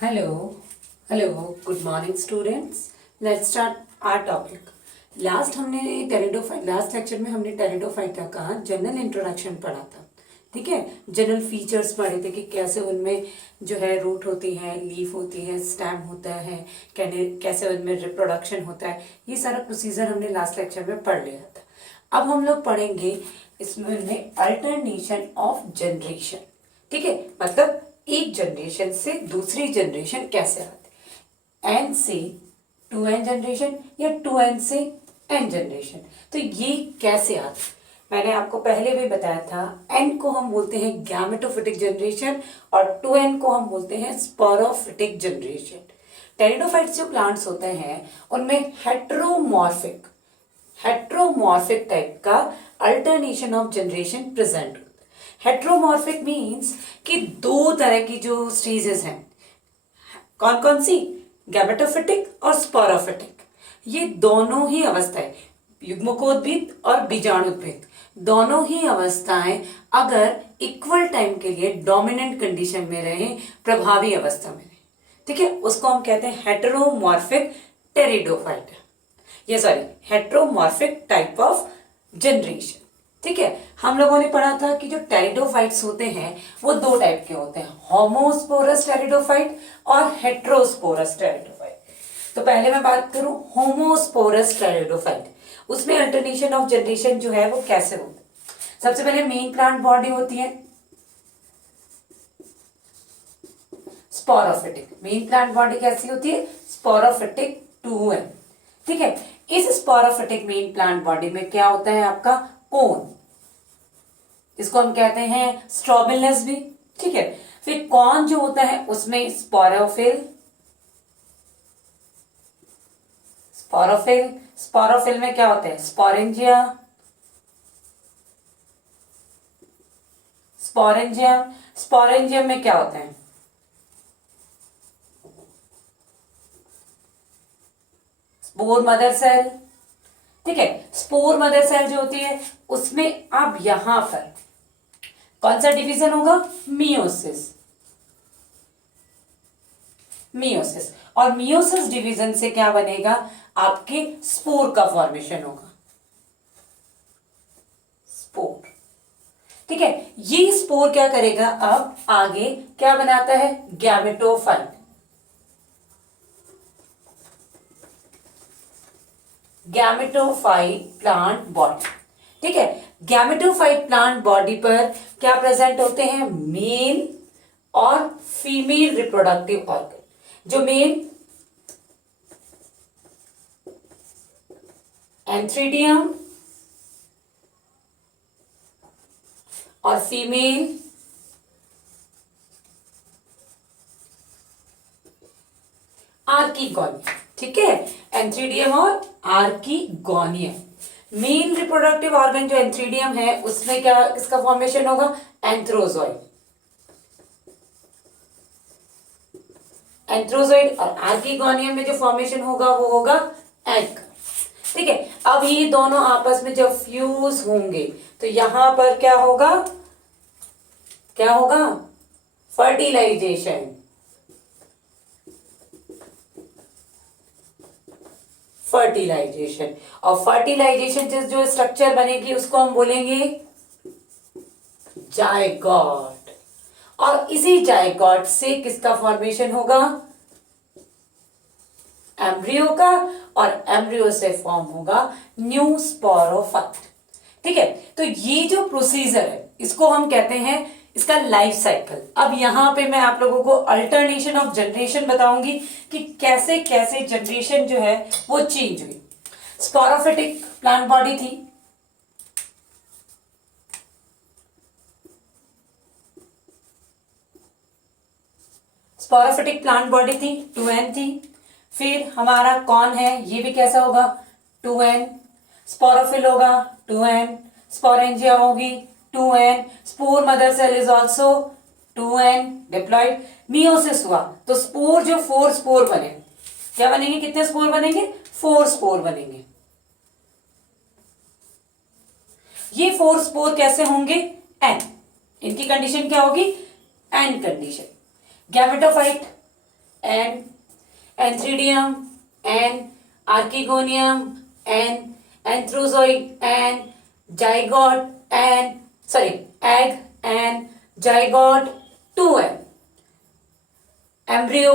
Hello, good morning students. Let's start our topic. Last lecture में हमने pteridophyta का general introduction पढ़ा था. ठीक है, जनरल फीचर्स पढ़े थे कि कैसे उनमें जो है रूट होती है, लीफ होती है, स्टेम होता है, कैसे उनमें रिप्रोडक्शन होता है. ये सारा प्रोसीजर हमने लास्ट लेक्चर में पढ़ लिया था. अब हम लोग पढ़ेंगे इसमें अल्टरनेशन ऑफ जनरेशन. ठीक है, मतलब एक जनरेशन से दूसरी जनरेशन कैसे आती है, एन से 2n जनरेशन या 2n से n जनरेशन. तो ये कैसे आती है मैंने आपको पहले भी बताया था. n को हम बोलते हैं गैमेटोफिटिक जनरेशन और 2n को हम बोलते हैं स्पोरोफिटिक जनरेशन. टेरिडोफाइट्स जो प्लांट्स होते हैं उनमें हेट्रोमॉर्फिक टाइप का alternation of generation present. Heteromorphic means कि दो तरह की जो स्टेजेस हैं, कौन कौन सी, गैमेटोफिटिक और स्पोरोफिटिक. ये दोनों ही अवस्थाएं, युग्मकोद्भिद और बीजाणुद्भिद, दोनों ही अवस्थाएं अगर इक्वल टाइम के लिए डोमिनेंट कंडीशन में रहे, प्रभावी अवस्था में रहे, ठीक है, उसको हम कहते हैं हेटेरोमॉर्फिक टेरिडोफाइट, ये sorry heteromorphic type of generation. ठीक है, हम लोगों ने पढ़ा था कि जो टेरिडोफाइट्स होते हैं वो दो टाइप के होते हैं, होमोस्पोरस टेरिडोफाइट और हेट्रोस्पोरस टेरिडोफाइट. तो पहले मैं बात करूं होमोस्पोरस टेरिडोफाइट, उसमें अल्टरनेशन ऑफ जनरेशन जो है वो कैसे होता है. सबसे पहले मेन प्लांट बॉडी होती है स्पोरोफिटिक. मेन प्लांट बॉडी कैसी होती है, स्पोरोफिटिक 2n. ठीक है, इस स्पोरोफिटिक मेन प्लांट बॉडी में क्या होता है आपका कोन, इसको हम कहते हैं स्ट्रोबिलस भी. ठीक है, फिर कॉन जो होता है उसमें स्पोरोफिल में क्या होता है स्पोरेंजियम में क्या होता है स्पोर मदर सेल. ठीक है, स्पोर मदर सेल जो होती है उसमें अब यहां पर कौन सा डिवीजन होगा, मियोसिस. और मियोसिस डिवीजन से क्या बनेगा, आपके स्पोर का फॉर्मेशन होगा, स्पोर. ठीक है, ये स्पोर क्या करेगा, अब आगे क्या बनाता है, गैमेटोफाइट. Gametophyte plant body. ठीक है, गैमेटोफाइट प्लांट बॉडी पर क्या प्रेजेंट होते हैं, मेल और फीमेल रिप्रोडक्टिव ऑर्गन. जो मेल एंथ्रीडियम और फीमेल आर्कीगोनियम. ठीक है, एंथ्रीडियम और आर्कीगोनियम. मेल रिप्रोडक्टिव ऑर्गन जो एंथ्रीडियम है उसमें क्या इसका फॉर्मेशन होगा, एंथ्रोजॉइड. और आर्कीगोनियम में जो फॉर्मेशन होगा वो होगा एग. ठीक है, अब ये दोनों आपस में जब फ्यूज होंगे तो यहां पर क्या होगा फर्टिलाइजेशन. और फर्टिलाइजेशन से जो स्ट्रक्चर बनेगी उसको हम बोलेंगे जायगोट. और इसी जायगोट से किसका फॉर्मेशन होगा, एम्ब्रियो का, और एम्ब्रियो से फॉर्म होगा न्यू स्पोरोफाइट. ठीक है, तो ये जो प्रोसीजर है इसको हम कहते हैं इसका लाइफ साइकिल. अब यहां पे मैं आप लोगों को अल्टरनेशन ऑफ जनरेशन बताऊंगी कि कैसे कैसे जनरेशन जो है वो चेंज हुई. स्पोरोफिटिक प्लांट बॉडी थी, स्पोरोफिटिक प्लांट बॉडी थी, 2n थी. फिर हमारा कौन है, ये भी कैसा होगा 2n. स्पोरोफिल होगा 2n, स्पोरेंजिया होगी 2n, spore mother cell is also 2n diploid. Meiosis हुआ तो स्पोर जो 4 स्पोर बने, क्या बनेंगे, कितने स्पोर बनेंगे, 4 स्पोर बनेंगे. ये 4 स्पोर कैसे होंगे, n. इनकी कंडीशन क्या होगी, n condition. Gametophyte N, Anthridium N, Archegonium N, Anthrozoid N, Zygote N, sorry, egg N, zygote 2N, embryo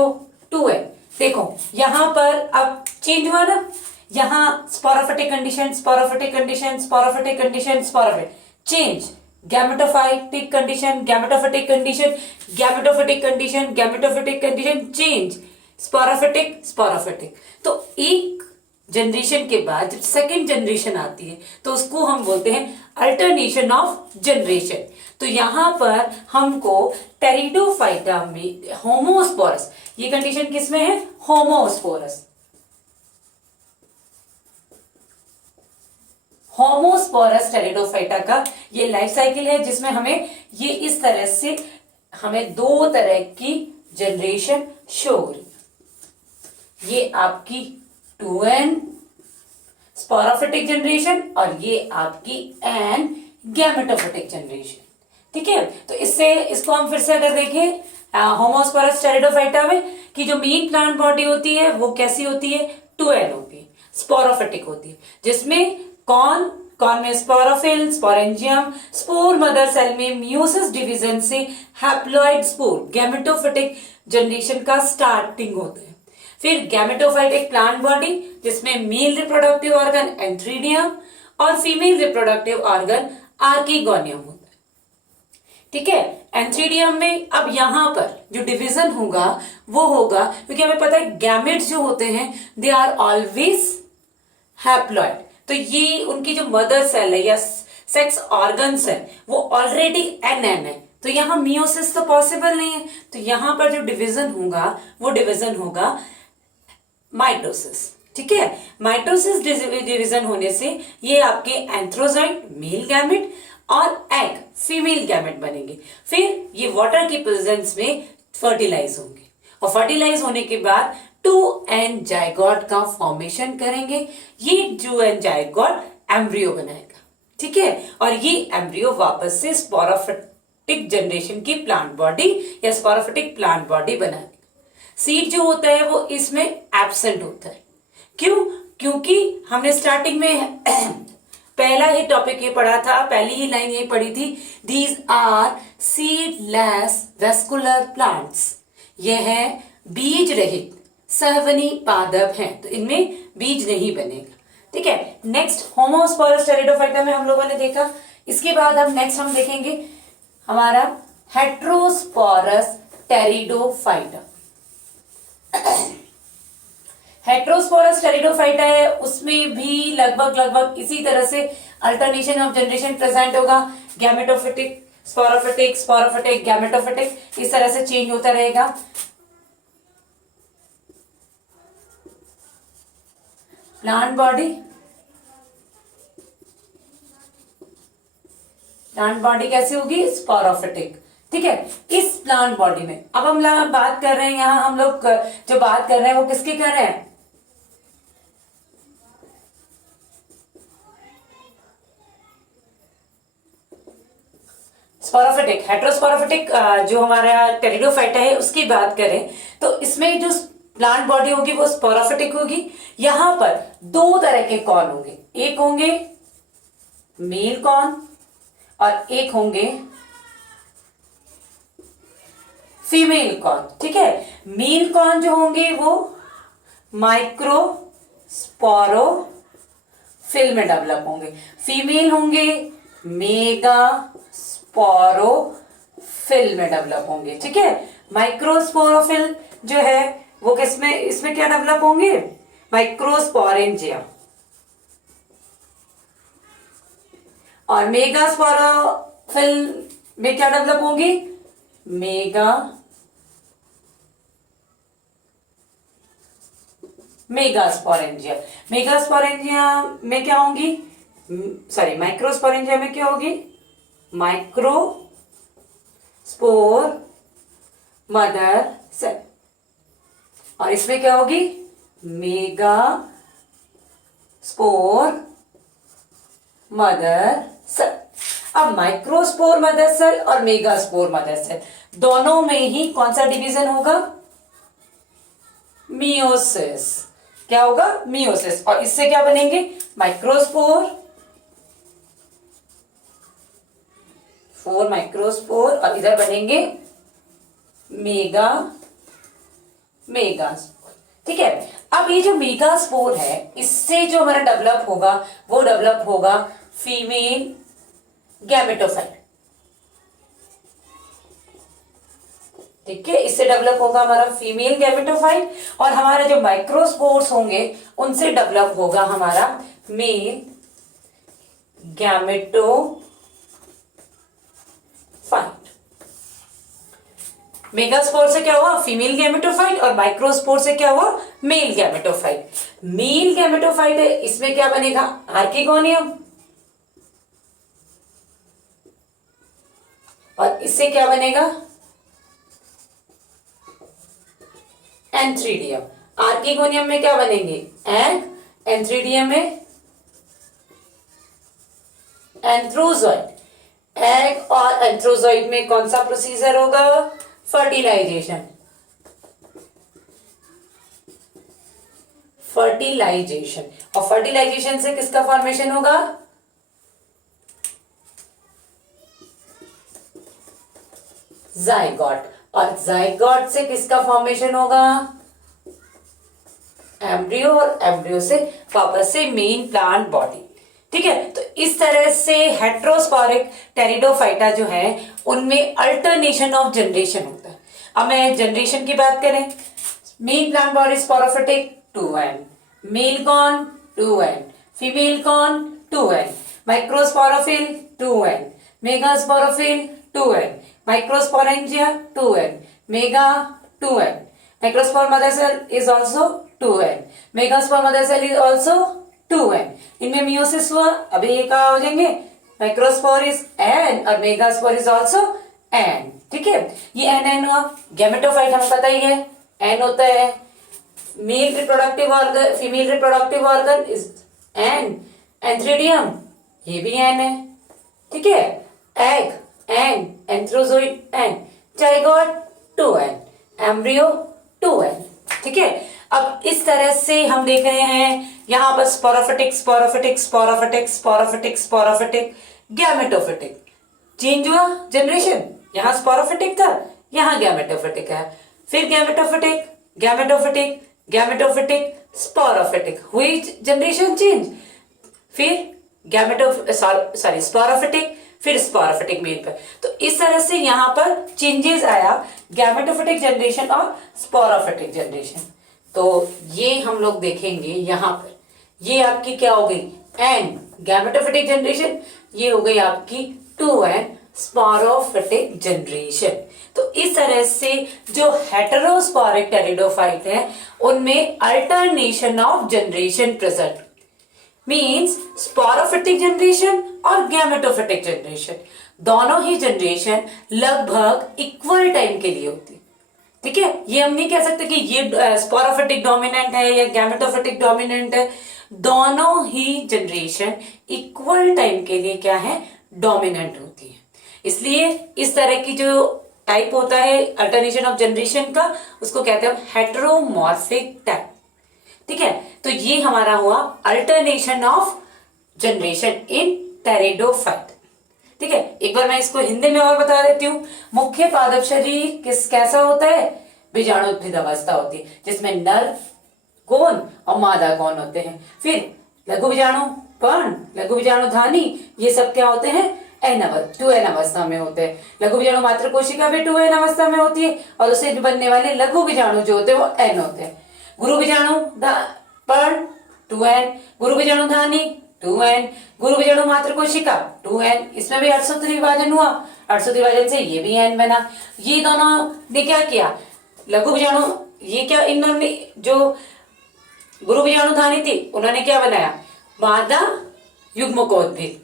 2N। देखो यहां पर अब चेंज हुआ ना, यहां sporophytic condition, sporophytic condition, sporophytic condition, sporophyte change, gametophytic condition, gametophytic condition, gametophytic condition, gametophytic condition, change, sporophytic, sporophytic. तो एक generation के बाद जब सेकेंड जनरेशन आती है तो उसको हम बोलते हैं अल्टरनेशन ऑफ जनरेशन। तो यहां पर हमको टेरिडोफाइटा में होमोस्पोरस, ये कंडीशन किसमें है? होमोस्पोरस। होमोस्पोरस टेरिडोफाइटा का ये लाइफ साइकिल है जिसमें हमें ये इस तरह से हमें दो तरह की जनरेशन शो हो रही। ये आपकी 2N स्पोरोफिटिक जनरेशन और ये आपकी N गैमेटोफिटिक जनरेशन। ठीक है, तो इससे इसको हम फिर से अगर देखें होमोस्पोरस टेरिडोफाइटा में कि जो मेन प्लांट बॉडी होती है वो कैसी होती है? 2N होती है, स्पोरोफिटिक होती है, जिसमें कौन में sporophyll, sporangium, spore mother cell में म्यूसिस डिवीजन से हैप्लॉइड स्पोर गैमेटोफिटिक जनरेशन का स्टार्टिंग होता है। फिर गैमेटोफाइटिक प्लांट बॉडी जिसमें मेल रिप्रोडक्टिव ऑर्गन एंथ्रीडियम और फीमेल रिप्रोडक्टिव ऑर्गन आर्कीगोनियम होता है। ठीक है, एंथ्रीडियम में अब यहां पर जो डिवीजन होगा वो होगा, क्योंकि हमें पता है गैमेट्स जो होते हैं दे आर ऑलवेज हैप्लॉइड। तो ये उनकी जो मदर सेल है या सेक्स ऑर्गन्स है वो ऑलरेडी एन है, तो यहां मियोसिस तो पॉसिबल नहीं है। तो यहां पर जो डिवीजन होगा वो डिवीजन होगा माइटोसिस। ठीक है, माइटोसिस डिवीजन होने से ये आपके एंथ्रोजॉइड मेल गैमेट और एग फीमेल गैमेट बनेंगे। फिर ये वाटर की प्रेजेंस में फर्टिलाइज होंगे और फर्टिलाइज होने के बाद 2N जाइगोट का फॉर्मेशन करेंगे। ये 2N जाइगोट एम्ब्रियो बनाएगा। ठीक है, और ये एम्ब्रियो वापस से स्पोरोफिटिक जनरेशन की प्लांट बॉडी या स्पोरोफिटिक प्लांट बॉडी बनाएगा। सीड जो होता है वो इसमें एब्सेंट होता है। क्यों? क्योंकि हमने स्टार्टिंग में पहला ही टॉपिक ये पढ़ा था, पहली ही लाइन ये पढ़ी थी, these are seedless vascular plants. यह है बीज रहित सहवनी पादप हैं, तो इनमें बीज नहीं बनेगा। ठीक है, नेक्स्ट होमोस्पोरस टेरिडोफाइटा में हम लोगों ने देखा। इसके बाद हम देखेंगे हमारा हेट्रोस्पोरस टेरिडोफाइटा। हेट्रोस्पोरस टेरिडोफाइटा है, उसमें भी लगभग इसी तरह से अल्टरनेशन ऑफ जनरेशन प्रेजेंट होगा। गैमेटोफिटिक, स्पोरोफिटिक, स्पोरोफिटिक, गैमेटोफिटिक, इस तरह से चेंज होता रहेगा। प्लांट बॉडी कैसी होगी? स्पोरोफिटिक। ठीक है, इस प्लांट बॉडी में अब हम बात कर रहे हैं, यहां हम लोग जो बात कर रहे हैं वो किसकी कर रहे हैं? स्पोरोफिटिक, हेट्रोस्पोरोफिटिक जो हमारा टेरिडोफाइटा है उसकी बात करें तो इसमें जो प्लांट बॉडी होगी वो स्पोरोफिटिक होगी। यहां पर दो तरह के कॉर्न होंगे, एक होंगे मेल कॉर्न और एक होंगे फीमेल कॉर्न। ठीक है, मेल कॉर्न जो होंगे वो माइक्रोस्पोरोफिल में डेवलप होंगे, फीमेल होंगे मेगा स्पोरोफिल में डेवलप होंगे। ठीक है, माइक्रोस्पोरोफिल जो है वो किसमें, इसमें क्या डेवलप होंगे? माइक्रोस्पोरेंजिया। और मेगा स्पोरोफिल में क्या डेवलप होंगी? मेगास्पोरेंजिया। मेगास्पोरेंजिया में क्या होंगी? सॉरी, माइक्रोस्पोरेंजिया में क्या होगी? Microspore mother cell. और इसमें क्या होगी? Megaspore mother cell. अब माइक्रोस्पोर मदर सेल और मेगा स्पोर मदर सेल दोनों में ही कौन सा डिवीजन होगा? मियोसिस। क्या होगा? मियोसिस। और इससे क्या बनेंगे? माइक्रोस्पोर, 4 माइक्रोस्पोर, और इधर बनेंगे मेगास्पोर। ठीक है। अब ये जो मेगास्पोर है, इससे जो हमारा डेवलप होगा वो डेवलप होगा फीमेल गैमेटोफाइट। ठीक है, इससे डेवलप होगा हमारा फीमेल गैमेटोफाइट, और हमारे जो माइक्रोस्पोर्स होंगे उनसे डेवलप होगा हमारा मेल गैमेटोफाइट। मेगास्पोर से क्या हुआ? फीमेल गैमेटोफाइट, और माइक्रोस्पोर से क्या हुआ? Male gametophyte. मेल गैमेटोफाइट है, इसमें क्या बनेगा? आर्किगोनियम, और इससे क्या बनेगा? एंथ्रीडियम। आर्किगोनियम में क्या बनेंगे? एग। एंथ्रीडियम में एंथ्रोजॉइड। एग और एंथ्रोजॉइड में कौन सा प्रोसीजर होगा? फर्टिलाइजेशन। फर्टिलाइजेशन, और फर्टिलाइजेशन से किसका फॉर्मेशन होगा? जाइगोट, और जाइगोट से किसका फॉर्मेशन होगा? एम्ब्रियो, और एम्ब्रियो से वापस से मेन प्लांट बॉडी। ठीक है, तो इस तरह से हेट्रोस्पोरिक टेरिडोफाइटा जो है उनमें अल्टरनेशन ऑफ जनरेशन होता है। अब मैं जनरेशन की बात करें, main plant body sporophytic 2n, male कौन? 2n, फीमेल कौन? 2n, microsporophyll 2n, megasporophyll 2n, microsporangia 2n, mega 2n, microspore mother cell is also 2n, megaspore mother cell is also 2n। इनमें मियोसिस हुआ, अभी ये कहा हो जाएंगे? माइक्रोस्पोर इज n और मेगास्पोर इज ऑल्सो n। ठीक है, ये n हुआ। गैमेटोफाइट हमें पता ही है, n होता है। Mail reproductive organ, female reproductive organ is n। Antheridium, ये भी n है। ठीक है, egg n, एंथ्रोजोइड n, zygote 2n, embryo 2n। ठीक है, अब इस तरह से हम देख रहे हैं यहां पर sporophytic sporophytic sporophytic sporophytic sporophytic gametophytic. Change हुआ जनरेशन, यहां स्पोरोफिटिक था, यहां गैमेटोफिटिक है, फिर गैमेटोफिटिक गैमेटोफिटिक गैमेटोफिटिक स्पोरोफिटिक, हुई जनरेशन चेंज, फिर स्पोरोफिटिक, फिर स्पोरोफिटिक मेल पर। तो इस तरह से यहां पर चेंजेस आया, गैमेटोफिटिक जनरेशन और स्पोरोफिटिक जनरेशन। तो ये हम लोग देखेंगे यहां पर, ये आपकी क्या हो गई? एन गैमेटोफिटिक जनरेशन, ये हो गई आपकी 2n स्पोरोफिटिक जनरेशन। तो इस तरह से जो हेटेरोस्पोरिक टेरिडोफाइट है उनमें alternation of generation present, means sporophytic generation और गैमेटोफिटिक जनरेशन, दोनों ही जनरेशन लगभग इक्वल टाइम के लिए होती है। ठीक है, ये हम नहीं कह सकते कि ये स्पोरोफिटिक डोमिनेंट है या गैमेटोफिटिक डोमिनेंट है, दोनों ही जनरेशन इक्वल टाइम के लिए क्या है? डोमिनेंट होती है। इसलिए इस तरह की जो टाइप होता है अल्टरनेशन ऑफ जनरेशन का, उसको कहते हैं हेटेरोमॉर्फिक टाइप। ठीक है, तो ये हमारा हुआ alternation of generation in pteridophyte. ठीक है, एक बार मैं इसको हिंदी में और बता देती हूँ। मुख्य पादप शरीर कैसा होता है? बीजाणुत्थित अवस्था होती है, जिसमें नर कौन और मादा कौन होते हैं। फिर लघु बीजाणु पर्ण, लघु बीजाणु धानी, ये सब क्या होते हैं? 2n अवस्था में होते हैं। लघु बीजाणु मात्र कोशिका भी 2n अवस्था में होती है, और उससे बनने वाले लघु बीजाणु जो होते हैं वो n होते हैं। गुरु बीजाणु पर्ण 2n, गुरु बीजाणु धानी 2n, गुरु बीजाणु मात्र कोशिका 2n। इसमें भी 8 सूत्री विभाजन हुआ, 8 सूत्री विभाजन से ये भी n बना। ये दोनों ने क्या किया? लघु बीजाणु, ये क्या इन्होंने जो गुरु बीजाणु धानी थी उन्होंने क्या बनाया? मादा युग्मकोद्भिद,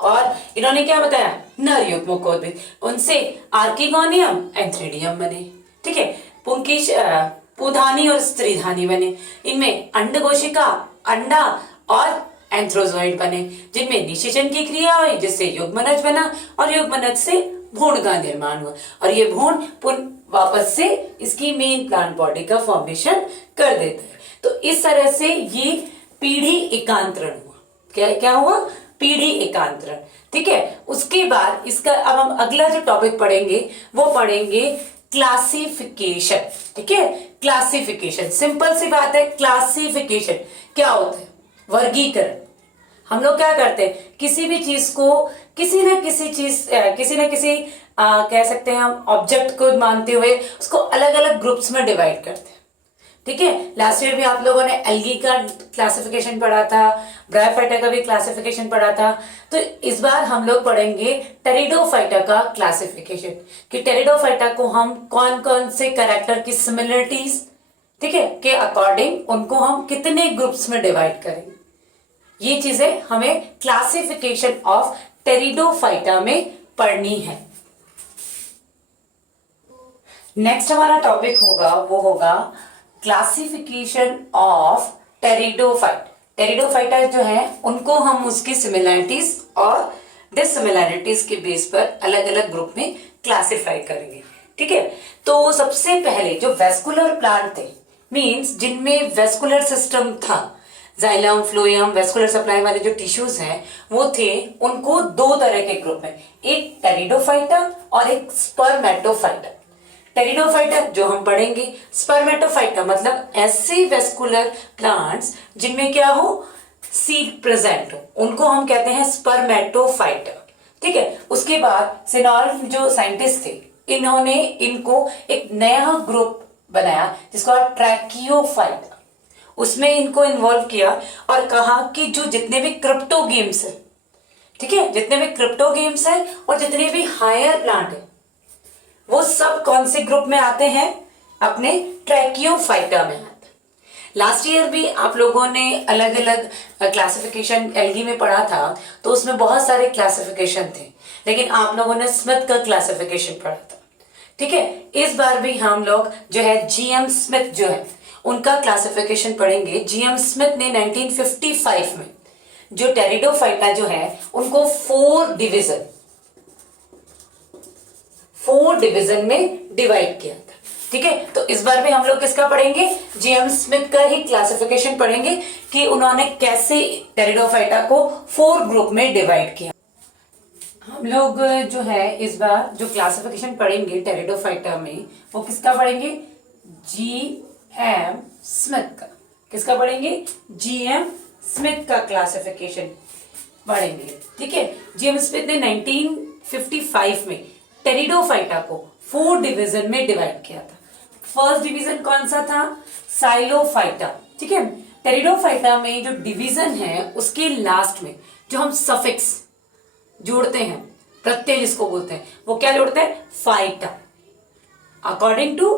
और इन्होंने क्या बताया? नर युग्मकोद्भिद। उनसे आर्किगोनियम एंथ्रीडियम बने। ठीक है, पुंकिश पुधानी और स्त्रीधानी बने। इनमें अंड कोशिका, अंडा और एंथ्रोजॉइड बने, जिनमें निषेचन की क्रिया हुई, जिससे युग्मनज बना, और युग्मनज से भ्रूण का निर्माण हुआ, और ये भ्रूण वापस से इसकी मेन प्लांट बॉडी का फॉर्मेशन कर देता है। तो इस तरह से ये पीढ़ी एकांतरण हुआ। क्या क्या हुआ? पीढ़ी एकांतरण। ठीक है, उसके बाद इसका अब हम अगला जो टॉपिक पढ़ेंगे वो पढ़ेंगे क्लासिफिकेशन। ठीक है, क्लासिफिकेशन सिंपल सी बात है। क्लासिफिकेशन क्या होता है? वर्गीकरण। हम लोग क्या करते हैं, किसी भी चीज को किसी न किसी कह सकते हैं हम ऑब्जेक्ट को मानते हुए उसको अलग अलग ग्रुप्स में डिवाइड करते हैं। ठीक है, लास्ट ईयर भी आप लोगों ने एल्गी का क्लासिफिकेशन पढ़ा था, ब्रायोफाइटा का भी क्लासिफिकेशन पढ़ा था। तो इस बार हम लोग पढ़ेंगे टेरिडोफाइटा का क्लासिफिकेशन, कि टेरिडोफाइटा को हम कौन कौन से कैरेक्टर की सिमिलरिटीज, ठीक है, के अकॉर्डिंग उनको हम कितने ग्रुप्स में डिवाइड करेंगे। ये चीजें हमें क्लासिफिकेशन ऑफ टेरिडोफाइटा में पढ़नी है। नेक्स्ट हमारा टॉपिक होगा वो होगा क्लासिफिकेशन ऑफ टेरिडोफाइट। टेरिडोफाइटा जो है उनको हम उसकी सिमिलरिटीज और डिससिमिलरिटीज के बेस पर अलग अलग ग्रुप में क्लासिफाई करेंगे। ठीक है, तो सबसे पहले जो वेस्कुलर प्लांट थे, मींस जिनमें वेस्कुलर सिस्टम था, जाइलम, फ्लोएम, वेस्कुलर सप्लाई वाले जो टिश्यूज हैं वो थे, उनको दो तरह के ग्रुप में, एक टेरिडोफाइटा और एक स्पर्मेटोफाइटा। टेरिडोफाइटा जो हम पढ़ेंगे, स्पर्मेटोफाइटा मतलब ऐसे वेस्कुलर प्लांट्स जिनमें क्या हो, सीड प्रेजेंट हो, उनको हम कहते हैं स्पर्मेटोफाइटा। ठीक है, उसके बाद सिनॉल्फ जो साइंटिस्ट थे, इन्होंने इनको एक नया ग्रुप बनाया जिसको ट्रैकियोफाइटा। उसमें इनको इन्वॉल्व किया और कहा कि जो जितने भी क्रिप्टोगेम्स है, ठीक है, जितने भी क्रिप्टोगेम्स है और जितने भी हायर प्लांट है, वो सब कौन से ग्रुप में आते हैं? अपने ट्रैकियोफाइटा में आते हैं। लास्ट ईयर भी आप लोगों ने अलग अलग क्लासिफिकेशन एल्गी में पढ़ा था, तो उसमें बहुत सारे क्लासिफिकेशन थे, लेकिन आप लोगों ने स्मिथ का क्लासिफिकेशन पढ़ा था। ठीक है, इस बार भी हम लोग जो है जीएम स्मिथ जो है उनका क्लासिफिकेशन पढ़ेंगे। जीएम स्मिथ ने 1955 में जो टेरिडोफाइटा जो है उनको 4 डिवीजन में डिवाइड किया था। ठीक है, तो इस बार भी हम लोग किसका पढ़ेंगे? जीएम स्मिथ का ही क्लासिफिकेशन पढ़ेंगे कि उन्होंने कैसे टेरिडोफाइटा को 4 ग्रुप में डिवाइड किया। हम लोग जो है इस बार जो क्लासिफिकेशन पढ़ेंगे टेरिडोफाइटा में, वो किसका पढ़ेंगे? जीएम स्मिथ का। किसका पढ़ेंगे? जीएम स्मिथ का क्लासिफिकेशन पढ़ेंगे। ठीक है, जीएम स्मिथ ने 1955 में टेरिडोफाइटा को 4 डिवीजन में डिवाइड किया था। फर्स्ट डिवीजन कौन सा था? साइलोफाइटा। ठीक है, टेरिडोफाइटा में जो डिवीजन है उसके लास्ट में जो हम सफिक्स जोड़ते हैं, प्रत्यय जिसको बोलते हैं, वो क्या जोड़ते हैं? Phyta. According to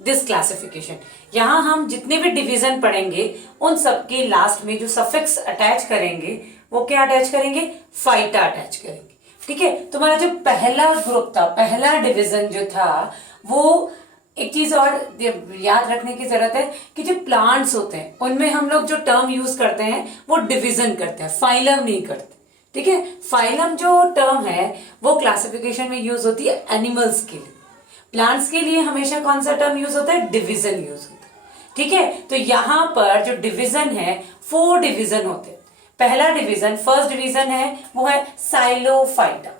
this classification, यहां हम जितने भी डिवीजन पढ़ेंगे उन सबके लास्ट में जो सफिक्स अटैच करेंगे वो क्या अटैच करेंगे? फाइटा अटैच करेंगे। ठीक है, तुम्हारा जो पहला ग्रुप था, पहला डिवीजन जो था, वो एक चीज और याद रखने की जरूरत है कि जो प्लांट्स होते हैं उनमें हम लोग जो टर्म यूज करते हैं वो डिवीजन करते हैं, फाइलम नहीं करते। ठीक है, फाइलम जो टर्म है वो क्लासिफिकेशन में यूज होती है एनिमल्स के लिए। प्लांट्स के लिए हमेशा कौन सा टर्म यूज होता है? डिवीजन यूज होता है। ठीक है, तो यहां पर जो डिवीजन है 4 डिवीजन होते हैं। पहला डिवीजन, फर्स्ट डिवीजन है वो है साइलोफाइटा।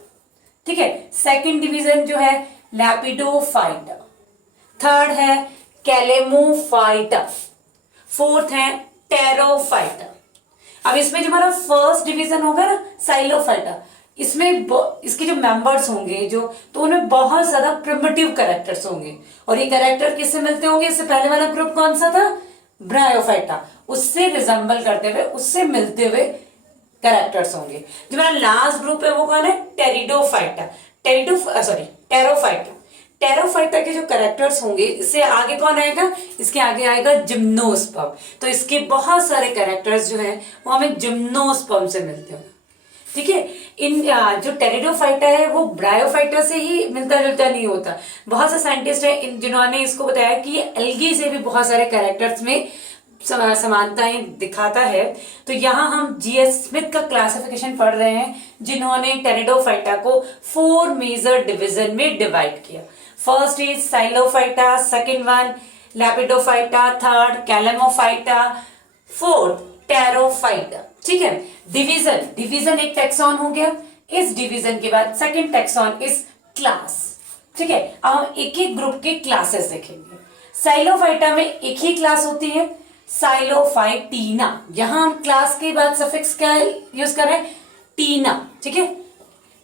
ठीक है, सेकंड डिवीजन जो है लैपिडोफाइटा, थर्ड है कैलेमोफाइटा, फोर्थ है टेरोफाइटा। अब इसमें जो हमारा फर्स्ट डिवीजन होगा ना साइलोफाइटा, इसमें इसके जो मेंबर्स होंगे जो, तो उनमें बहुत ज्यादा प्रिमिटिव कैरेक्टर्स होंगे, और ये कैरेक्टर किससे मिलते होंगे? इससे पहले वाला ग्रुप कौन सा था? ब्रायोफाइटा। उससे रिजेंबल करते हुए, उससे मिलते हुए कैरेक्टर्स होंगे। जो हमारा लास्ट ग्रुप है वो कौन है? टेरिडोफाइटा। टेरोफाइटा। टेरोफाइटा के जो कैरेक्टर्स होंगे, इससे आगे कौन आएगा? इसके आगे आएगा जिम्नोस्पर्म। तो इसके बहुत सारे कैरेक्टर्स जो हैं वो हमें जिम्नोस्पर्म से मिलते हैं। ठीक है, इन जो टेरिडोफाइटा है वो ब्रायोफाइटा से ही मिलता जुलता नहीं होता। बहुत से साइंटिस्ट हैं जिन्होंने इसको बताया कि ये एल्गी से भी बहुत सारे कैरेक्टर्स में समानताएं दिखाता है। तो यहाँ हम जीएस स्मिथ का क्लासिफिकेशन पढ़ रहे हैं, जिन्होंने टेरिडोफाइटा को 4 मेजर डिवीजन में डिवाइड किया। First is psilophyta, second one lepidophyta, third calamophyta, fourth pterophyta. ठीक है, डिवीजन, डिवीजन एक टेक्सॉन हो गया। इस डिवीजन के बाद सेकंड टेक्सॉन इज क्लास। ठीक है, अब हम एक एक ग्रुप के क्लासेस देखेंगे। साइलोफाइटा में एक ही क्लास होती है, साइलोफाइटीना। यहां हम क्लास के बाद सफिक्स क्या यूज कर रहे हैं, टीना। ठीक है,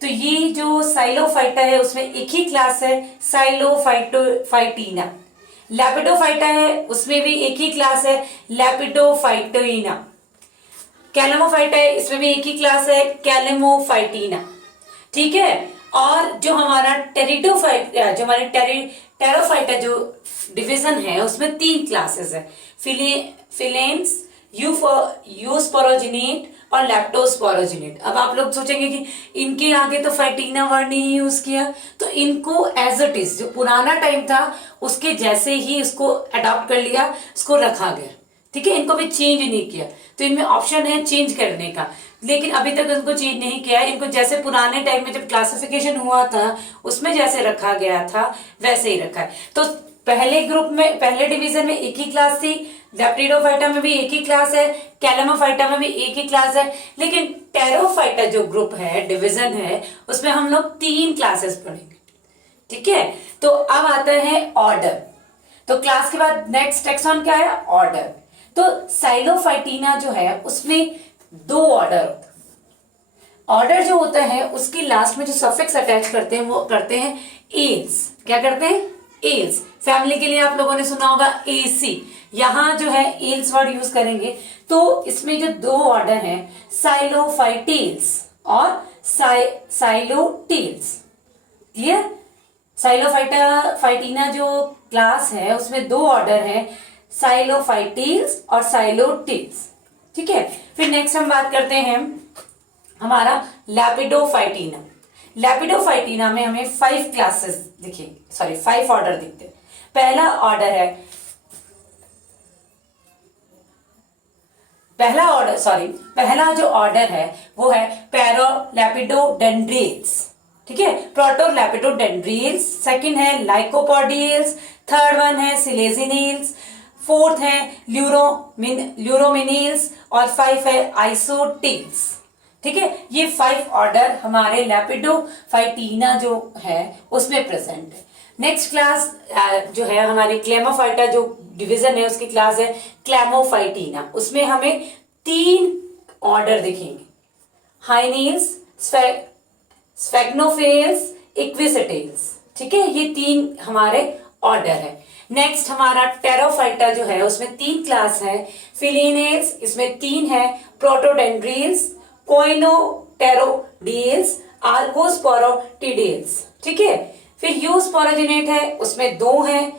तो ये जो साइलोफाइटा है उसमें एक ही क्लास है, साइलोफाइटीना। लैपिडोफाइटा है उसमें भी एक ही क्लास है, लैपिडोफाइटीना। कैलेमोफाइटा है इसमें भी एक ही क्लास है, कैलेमोफाइटीना। ठीक है, और जो हमारा टेरोफाइटा जो डिवीजन है उसमें 3 क्लासेस है, फिलेन्स, यूस्पोरोजिनेट और लैप्टोस्पोरोजिनेट। अब आप लोग सोचेंगे कि इनके आगे तो फाइटीना वर्ड नहीं यूज किया, तो इनको एज इट इज जो पुराना टाइम था उसके जैसे ही इसको अडॉप्ट कर लिया, इसको रखा गया। ठीक है, इनको भी चेंज नहीं किया, तो इनमें ऑप्शन है चेंज करने का, लेकिन अभी तक इनको चेंज नहीं किया है। इनको जैसे पुराने टाइम में जब क्लासिफिकेशन हुआ था उसमें जैसे रखा गया था वैसे ही रखा है। तो पहले ग्रुप में, पहले डिवीजन में एक ही क्लास थी, लैपिडोफाइटा में भी एक ही क्लास है, कैलेमोफाइटा में भी एक ही क्लास है, लेकिन टेरोफाइटा जो ग्रुप है, डिवीजन है, उसमें हम लोग 3 क्लासेस पढ़ेंगे। ठीक है, तो अब आता है ऑर्डर। तो क्लास के बाद नेक्स्ट टेक्सॉन क्या है, ऑर्डर। तो साइलोफाइटीना जो है उसमें 2 ऑर्डर होता है। ऑर्डर जो होता है उसकी लास्ट में जो सफिक्स अटैच करते हैं वो करते हैं एल्स। क्या करते हैं, एल्स। फैमिली के लिए आप लोगों ने सुना होगा एसी, यहां जो है एल्स वर्ड यूज करेंगे। तो इसमें जो 2 ऑर्डर हैं, साइलोफाइटेल्स और साइलोटेल्स। क्लियर, साइलोफाइटीना जो क्लास है उसमें 2 ऑर्डर है, साइलोफाइटेल्स और साइलोटेल्स। ठीक है, फिर नेक्स्ट हम बात करते हैं हमारा लैपिडोफाइटीना। लैपिडोफाइटीना में हमें 5 क्लासेस दिखेंगे, सॉरी 5 ऑर्डर दिखते हैं। पहला ऑर्डर है, पहला जो ऑर्डर है वो है पैरोलैपिडोडेंड्रियल्स। ठीक है, प्रोटोलैपिडोडेंड्रियल्स। सेकंड है लाइकोपोडियल्स, थर्ड वन है सिलेजिनियल्स, फोर्थ है ल्यूरोमिनियल्स और 5 है आइसोटिल्स। ठीक है, ये 5 ऑर्डर हमारे लैपिडोफाइटीना जो है उसमें प्रेजेंट है। नेक्स्ट क्लास जो है हमारे क्लेमोफाइटा जो डिवीजन है उसकी क्लास है क्लेमोफाइटीना। उसमें हमें 3 ऑर्डर दिखेंगे, हाइनियल्स, स्फेग्नोफेल्स, इक्विसेटेल्स। ठीक है, ये 3 हमारे ऑर्डर है। नेक्स्ट हमारा टेरोफाइटा जो है उसमें 3 क्लास है, फिलिनेल्स इसमें 3 है, प्रोटोडेंड्रियल्स, कोइनोटेरोडियल्स, आर्कोस्पोरोटिडियल्स। ठीक है, फिर यूस्पोरोजिनेट है उसमें 2 है,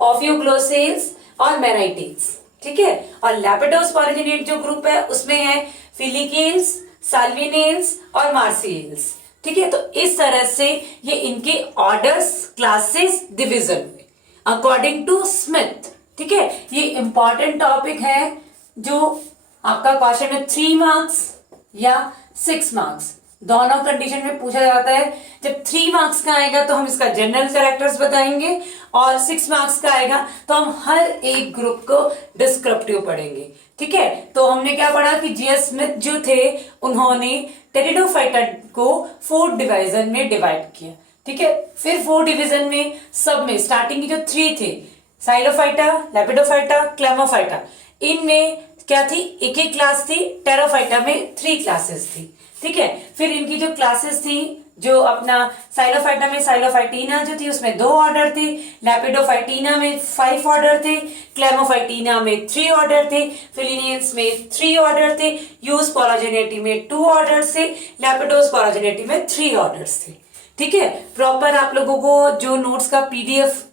ऑफियोग्लोसेल्स और मेराइटिल्स। ठीक है, और लैपिडोस्पोरोजिनेट जो ग्रुप है उसमें है फिलिकेल्स, साल्विनेल्स और मार्सियल्स। ठीक है, तो इस तरह से ये इनके ऑर्डर्स, क्लासेस, डिवीजन हुए अकॉर्डिंग टू स्मिथ। ठीक है, ये इंपॉर्टेंट टॉपिक है जो आपका क्वेश्चन में 3 मार्क्स या 6 मार्क्स दोनों कंडीशन में पूछा जाता है। जब 3 मार्क्स का आएगा तो हम इसका जनरल कैरेक्टर्स बताएंगे, और 6 मार्क्स का आएगा तो हम हर एक ग्रुप को डिस्क्रिप्टिव पढ़ेंगे। ठीक है, तो हमने क्या पढ़ा कि जीएस स्मिथ जो थे उन्होंने टेरिडोफाइटा को 4 डिवीजन में डिवाइड किया। ठीक है, फिर 4 डिवीजन में सब में स्टार्टिंग की जो 3 थे, साइलोफाइटा, लैपिडोफाइटा, क्लेमोफाइटा, इनमें क्या थी, एक ही क्लास थी। टेरोफाइटा में 3 क्लासेस थी। ठीक है, फिर इनकी जो क्लासेस थी, जो अपना साइलोफाइटा में साइलोफाइटीना जो थी उसमें 2 ऑर्डर थे, लैपिडोफाइटीना में 5 ऑर्डर थे, क्लेमोफाइटीना में 3 ऑर्डर थे, फिलिनियल्स में 3 ऑर्डर थे, यूस्पोरोजिनेटी में 2 ऑर्डर थे, लैपिडोस्पोरोजिनेटी में 3 ऑर्डर्स थे। ठीक है, प्रॉपर आप लोगों को जो नोट्स का पीडीएफ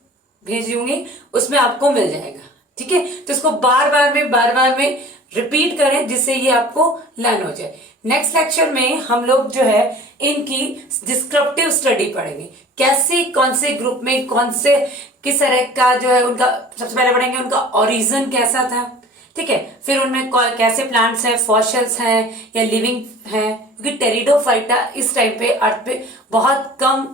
भेज दूंगी उसमें आपको मिल जाएगा। ठीक है, तो इसको बार बार में रिपीट करें जिससे ये आपको लर्न हो जाए। नेक्स्ट लेक्चर में हम लोग जो है इनकी डिस्क्रिप्टिव स्टडी पढ़ेंगे, कैसे कौन से ग्रुप में कौन से किस तरह का जो है उनका सबसे पहले पढ़ेंगे उनका ओरिजिन कैसा था। ठीक है, फिर उनमें कैसे प्लांट्स हैं, फॉसिल्स हैं या लिविंग हैं, क्योंकि टेरिडोफाइटा इस टाइम पे अर्थ पे बहुत कम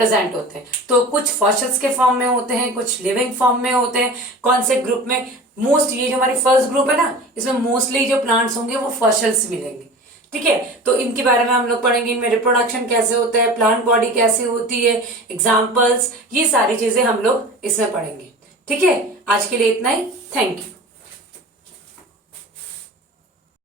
प्रेजेंट होते हैं। तो कुछ फॉसिल्स के फॉर्म में होते हैं, कुछ लिविंग फॉर्म में होते हैं। कौन से ग्रुप में? मोस्ट, ये जो हमारी फर्स्ट ग्रुप है ना, इसमें मोस्टली जो प्लांट्स होंगे वो फॉसिल्स मिलेंगे। ठीक है, तो इनके बारे में हम लोग पढ़ेंगे, इनमें रिप्रोडक्शन कैसे होता है, प्लांट बॉडी कैसे होती है, एग्जाम्पल्स, ये सारी चीजें हम लोग इसमें पढ़ेंगे। ठीक है, आज के लिए इतना ही। Thank you.